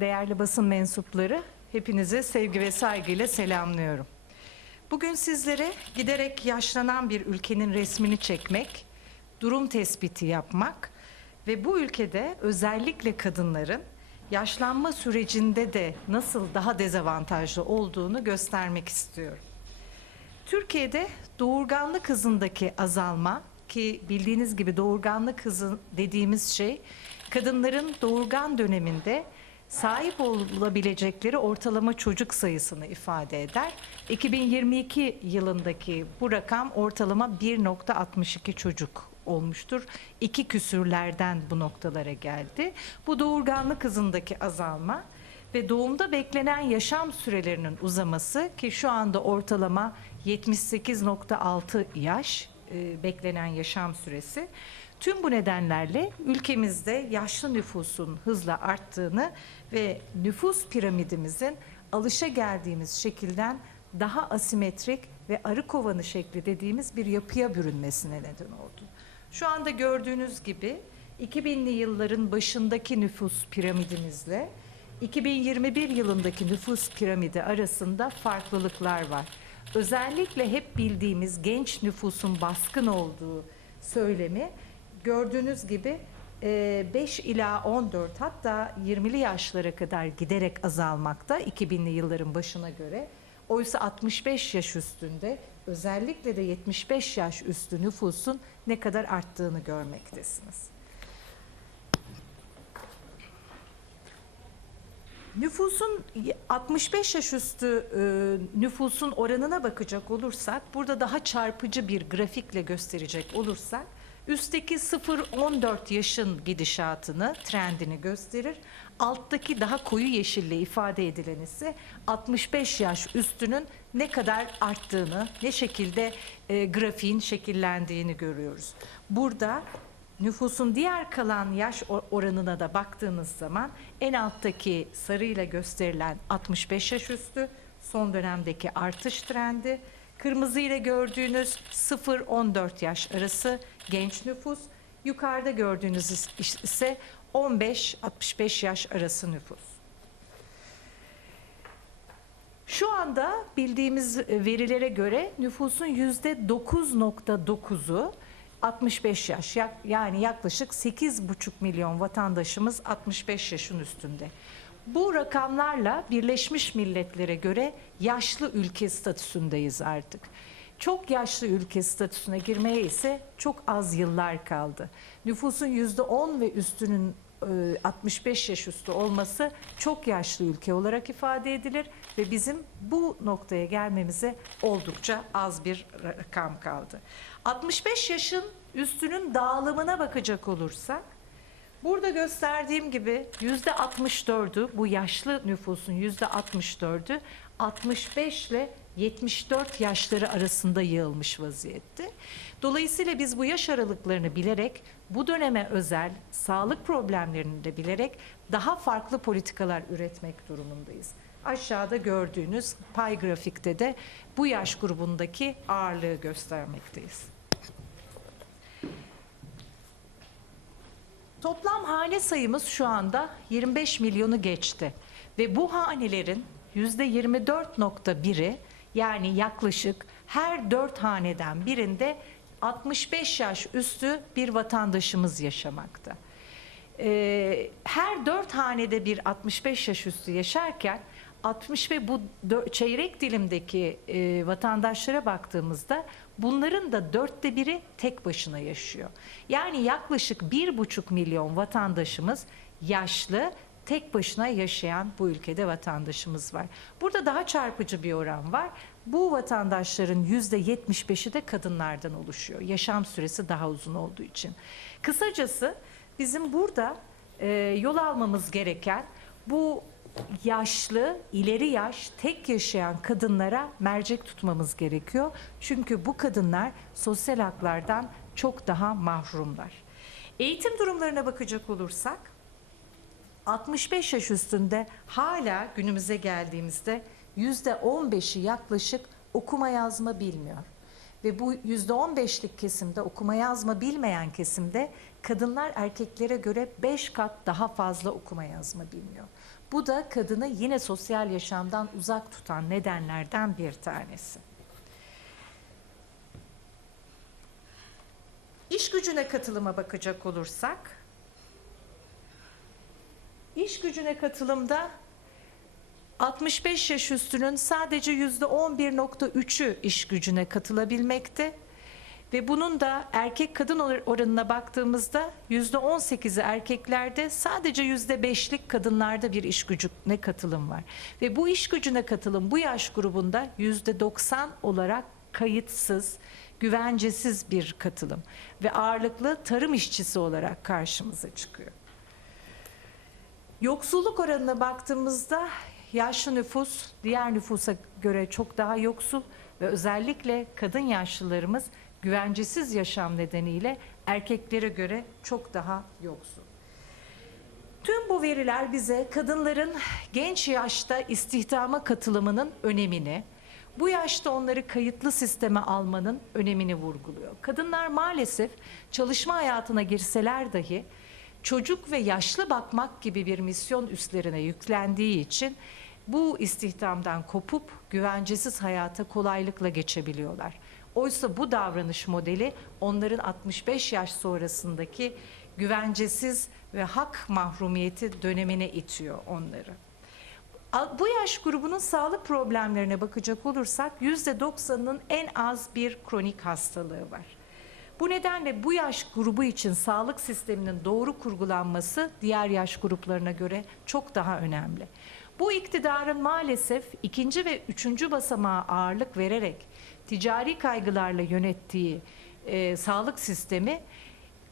değerli basın mensupları, hepinizi sevgi ve saygıyla selamlıyorum. Bugün sizlere giderek yaşlanan bir ülkenin resmini çekmek, durum tespiti yapmak ve bu ülkede özellikle kadınların yaşlanma sürecinde de nasıl daha dezavantajlı olduğunu göstermek istiyorum. Türkiye'de doğurganlık hızındaki azalma ki bildiğiniz gibi doğurganlık hızı dediğimiz şey kadınların doğurgan döneminde sahip olabilecekleri ortalama çocuk sayısını ifade eder. 2022 yılındaki bu rakam ortalama 1.62 çocuk olmuştur. İki küsürlerden bu noktalara geldi. Bu doğurganlık hızındaki azalma ve doğumda beklenen yaşam sürelerinin uzaması ki şu anda ortalama 78.6 yaş e, beklenen yaşam süresi. Tüm bu nedenlerle ülkemizde yaşlı nüfusun hızla arttığını ve nüfus piramidimizin alışa geldiğimiz şekilden daha asimetrik ve arı kovanı şekli dediğimiz bir yapıya bürünmesine neden oldu. Şu anda gördüğünüz gibi 2000'li yılların başındaki nüfus piramidimizle 2021 yılındaki nüfus piramidi arasında farklılıklar var. Özellikle hep bildiğimiz genç nüfusun baskın olduğu söylemi gördüğünüz gibi e, 5 ila 14 hatta 20'li yaşlara kadar giderek azalmakta 2000'li yılların başına göre. Oysa 65 yaş üstünde özellikle de 75 yaş üstü nüfusun ne kadar arttığını görmektesiniz. Nüfusun 65 yaş üstü e, nüfusun oranına bakacak olursak, burada daha çarpıcı bir grafikle gösterecek olursak, üstteki 0-14 yaşın gidişatını, trendini gösterir. Alttaki daha koyu yeşille ifade edilen ise 65 yaş üstünün ne kadar arttığını, ne şekilde e, grafiğin şekillendiğini görüyoruz. Burada Nüfusun diğer kalan yaş oranına da baktığınız zaman en alttaki sarıyla gösterilen 65 yaş üstü son dönemdeki artış trendi. Kırmızı ile gördüğünüz 0-14 yaş arası genç nüfus. Yukarıda gördüğünüz is- ise 15-65 yaş arası nüfus. Şu anda bildiğimiz verilere göre nüfusun yüzde 9.9'u 65 yaş yani yaklaşık 8,5 milyon vatandaşımız 65 yaşın üstünde. Bu rakamlarla Birleşmiş Milletler'e göre yaşlı ülke statüsündeyiz artık. Çok yaşlı ülke statüsüne girmeye ise çok az yıllar kaldı. Nüfusun %10 ve üstünün e, 65 yaş üstü olması çok yaşlı ülke olarak ifade edilir ve bizim bu noktaya gelmemize oldukça az bir rakam kaldı. 65 yaşın üstünün dağılımına bakacak olursak Burada gösterdiğim gibi yüzde 64'ü bu yaşlı nüfusun yüzde 64'ü 65 ile 74 yaşları arasında yığılmış vaziyette. Dolayısıyla biz bu yaş aralıklarını bilerek bu döneme özel sağlık problemlerini de bilerek daha farklı politikalar üretmek durumundayız. Aşağıda gördüğünüz pay grafikte de bu yaş grubundaki ağırlığı göstermekteyiz. Toplam hane sayımız şu anda 25 milyonu geçti ve bu hanelerin yüzde 24.1'i yani yaklaşık her dört haneden birinde 65 yaş üstü bir vatandaşımız yaşamakta. Ee, her dört hanede bir 65 yaş üstü yaşarken 60 ve bu çeyrek dilimdeki e, vatandaşlara baktığımızda bunların da dörtte biri tek başına yaşıyor. Yani yaklaşık bir buçuk milyon vatandaşımız yaşlı tek başına yaşayan bu ülkede vatandaşımız var. Burada daha çarpıcı bir oran var. Bu vatandaşların yüzde 75'i de kadınlardan oluşuyor. Yaşam süresi daha uzun olduğu için. Kısacası bizim burada e, yol almamız gereken bu yaşlı, ileri yaş, tek yaşayan kadınlara mercek tutmamız gerekiyor. Çünkü bu kadınlar sosyal haklardan çok daha mahrumlar. Eğitim durumlarına bakacak olursak 65 yaş üstünde hala günümüze geldiğimizde yüzde 15'i yaklaşık okuma yazma bilmiyor. Ve bu yüzde on beşlik kesimde okuma yazma bilmeyen kesimde kadınlar erkeklere göre beş kat daha fazla okuma yazma bilmiyor. Bu da kadını yine sosyal yaşamdan uzak tutan nedenlerden bir tanesi. İş gücüne katılıma bakacak olursak, iş gücüne katılımda 65 yaş üstünün sadece yüzde 11.3'ü iş gücüne katılabilmekte ve bunun da erkek kadın or- oranına baktığımızda yüzde 18'i erkeklerde sadece yüzde 5'lik kadınlarda bir iş gücüne katılım var. Ve bu iş gücüne katılım bu yaş grubunda yüzde 90 olarak kayıtsız, güvencesiz bir katılım ve ağırlıklı tarım işçisi olarak karşımıza çıkıyor. Yoksulluk oranına baktığımızda yaşlı nüfus diğer nüfusa göre çok daha yoksul ve özellikle kadın yaşlılarımız güvencesiz yaşam nedeniyle erkeklere göre çok daha yoksul. Tüm bu veriler bize kadınların genç yaşta istihdama katılımının önemini, bu yaşta onları kayıtlı sisteme almanın önemini vurguluyor. Kadınlar maalesef çalışma hayatına girseler dahi çocuk ve yaşlı bakmak gibi bir misyon üstlerine yüklendiği için bu istihdamdan kopup güvencesiz hayata kolaylıkla geçebiliyorlar. Oysa bu davranış modeli onların 65 yaş sonrasındaki güvencesiz ve hak mahrumiyeti dönemine itiyor onları. Bu yaş grubunun sağlık problemlerine bakacak olursak %90'ının en az bir kronik hastalığı var. Bu nedenle bu yaş grubu için sağlık sisteminin doğru kurgulanması diğer yaş gruplarına göre çok daha önemli. Bu iktidarın maalesef ikinci ve üçüncü basamağa ağırlık vererek ticari kaygılarla yönettiği e, sağlık sistemi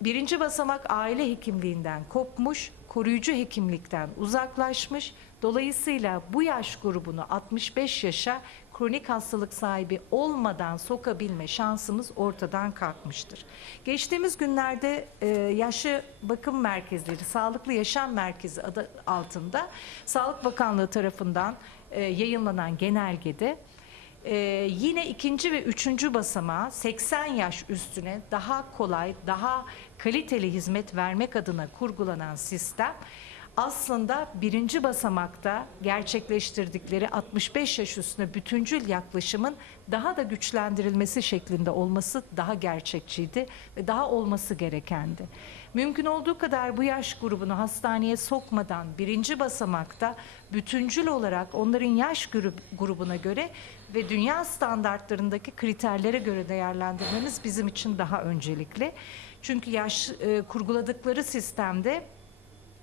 birinci basamak aile hekimliğinden kopmuş, koruyucu hekimlikten uzaklaşmış. Dolayısıyla bu yaş grubunu 65 yaşa kronik hastalık sahibi olmadan sokabilme şansımız ortadan kalkmıştır. Geçtiğimiz günlerde e, yaşlı bakım merkezleri, sağlıklı yaşam merkezi adı altında Sağlık Bakanlığı tarafından e, yayınlanan genelgede ee, yine ikinci ve üçüncü basamağa 80 yaş üstüne daha kolay, daha kaliteli hizmet vermek adına kurgulanan sistem aslında birinci basamakta gerçekleştirdikleri 65 yaş üstüne bütüncül yaklaşımın daha da güçlendirilmesi şeklinde olması daha gerçekçiydi ve daha olması gerekendi. Mümkün olduğu kadar bu yaş grubunu hastaneye sokmadan birinci basamakta bütüncül olarak onların yaş grubuna göre ve dünya standartlarındaki kriterlere göre değerlendirmemiz bizim için daha öncelikli. Çünkü yaş e, kurguladıkları sistemde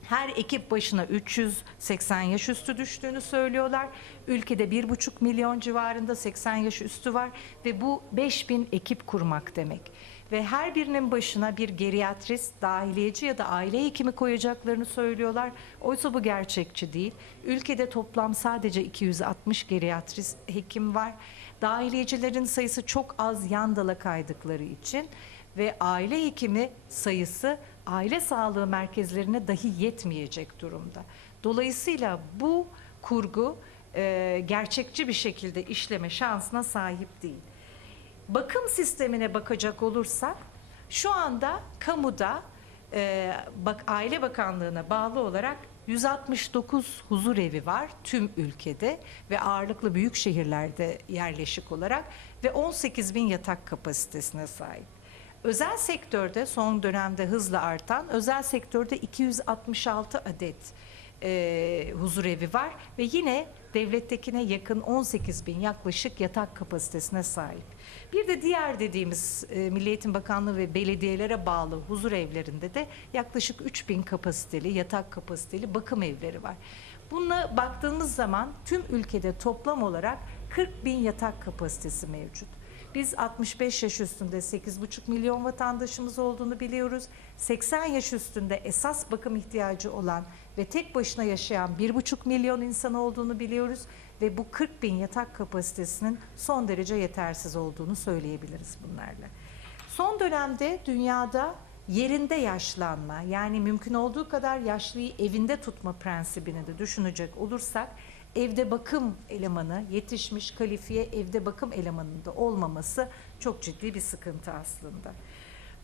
her ekip başına 380 yaş üstü düştüğünü söylüyorlar. Ülkede 1,5 milyon civarında 80 yaş üstü var ve bu 5000 ekip kurmak demek. Ve her birinin başına bir geriatrist, dahiliyeci ya da aile hekimi koyacaklarını söylüyorlar. Oysa bu gerçekçi değil. Ülkede toplam sadece 260 geriatrist hekim var. Dahiliyecilerin sayısı çok az yan dala kaydıkları için ve aile hekimi sayısı aile sağlığı merkezlerine dahi yetmeyecek durumda. Dolayısıyla bu kurgu e, gerçekçi bir şekilde işleme şansına sahip değil. Bakım sistemine bakacak olursak şu anda kamuda e, bak Aile Bakanlığı'na bağlı olarak 169 huzur evi var tüm ülkede ve ağırlıklı büyük şehirlerde yerleşik olarak ve 18 bin yatak kapasitesine sahip. Özel sektörde son dönemde hızla artan özel sektörde 266 adet e, huzur evi var ve yine devlettekine yakın 18 bin yaklaşık yatak kapasitesine sahip. Bir de diğer dediğimiz e, Milli Eğitim Bakanlığı ve belediyelere bağlı huzur evlerinde de yaklaşık 3 bin kapasiteli yatak kapasiteli bakım evleri var. Bununla baktığımız zaman tüm ülkede toplam olarak 40 bin yatak kapasitesi mevcut. Biz 65 yaş üstünde 8,5 milyon vatandaşımız olduğunu biliyoruz. 80 yaş üstünde esas bakım ihtiyacı olan ve tek başına yaşayan 1,5 milyon insan olduğunu biliyoruz. Ve bu 40 bin yatak kapasitesinin son derece yetersiz olduğunu söyleyebiliriz bunlarla. Son dönemde dünyada yerinde yaşlanma yani mümkün olduğu kadar yaşlıyı evinde tutma prensibini de düşünecek olursak evde bakım elemanı, yetişmiş kalifiye evde bakım elemanında olmaması çok ciddi bir sıkıntı aslında.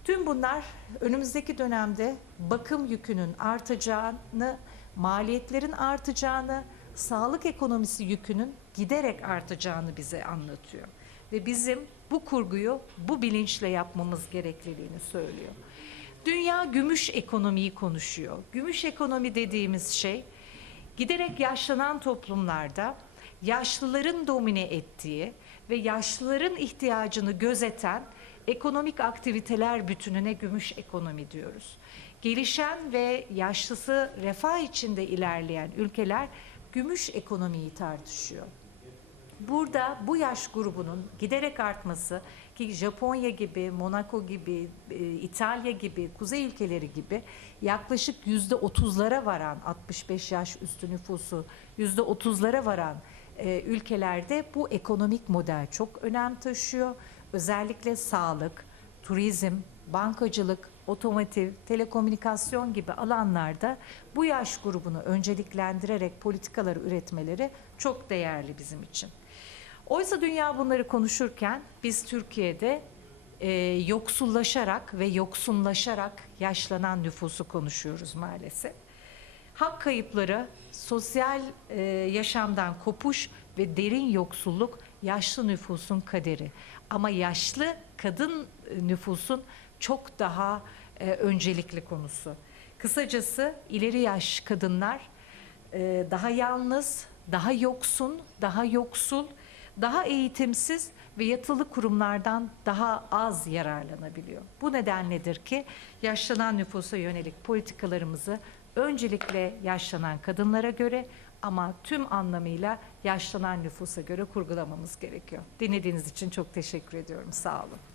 Tüm bunlar önümüzdeki dönemde bakım yükünün artacağını, maliyetlerin artacağını, sağlık ekonomisi yükünün giderek artacağını bize anlatıyor. Ve bizim bu kurguyu bu bilinçle yapmamız gerekliliğini söylüyor. Dünya gümüş ekonomiyi konuşuyor. Gümüş ekonomi dediğimiz şey giderek yaşlanan toplumlarda yaşlıların domine ettiği ve yaşlıların ihtiyacını gözeten ekonomik aktiviteler bütününe gümüş ekonomi diyoruz. Gelişen ve yaşlısı refah içinde ilerleyen ülkeler gümüş ekonomiyi tartışıyor. Burada bu yaş grubunun giderek artması ki Japonya gibi, Monaco gibi, e, İtalya gibi, kuzey ülkeleri gibi yaklaşık yüzde otuzlara varan 65 yaş üstü nüfusu yüzde otuzlara varan e, ülkelerde bu ekonomik model çok önem taşıyor. Özellikle sağlık, turizm, bankacılık, otomotiv, telekomünikasyon gibi alanlarda bu yaş grubunu önceliklendirerek politikaları üretmeleri çok değerli bizim için. Oysa dünya bunları konuşurken biz Türkiye'de e, yoksullaşarak ve yoksunlaşarak yaşlanan nüfusu konuşuyoruz maalesef. Hak kayıpları, sosyal e, yaşamdan kopuş ve derin yoksulluk yaşlı nüfusun kaderi. Ama yaşlı kadın e, nüfusun çok daha e, öncelikli konusu. Kısacası ileri yaş kadınlar e, daha yalnız, daha yoksun, daha yoksul, daha eğitimsiz ve yatılı kurumlardan daha az yararlanabiliyor. Bu nedenledir ki yaşlanan nüfusa yönelik politikalarımızı öncelikle yaşlanan kadınlara göre ama tüm anlamıyla yaşlanan nüfusa göre kurgulamamız gerekiyor. Dinlediğiniz için çok teşekkür ediyorum. Sağ olun.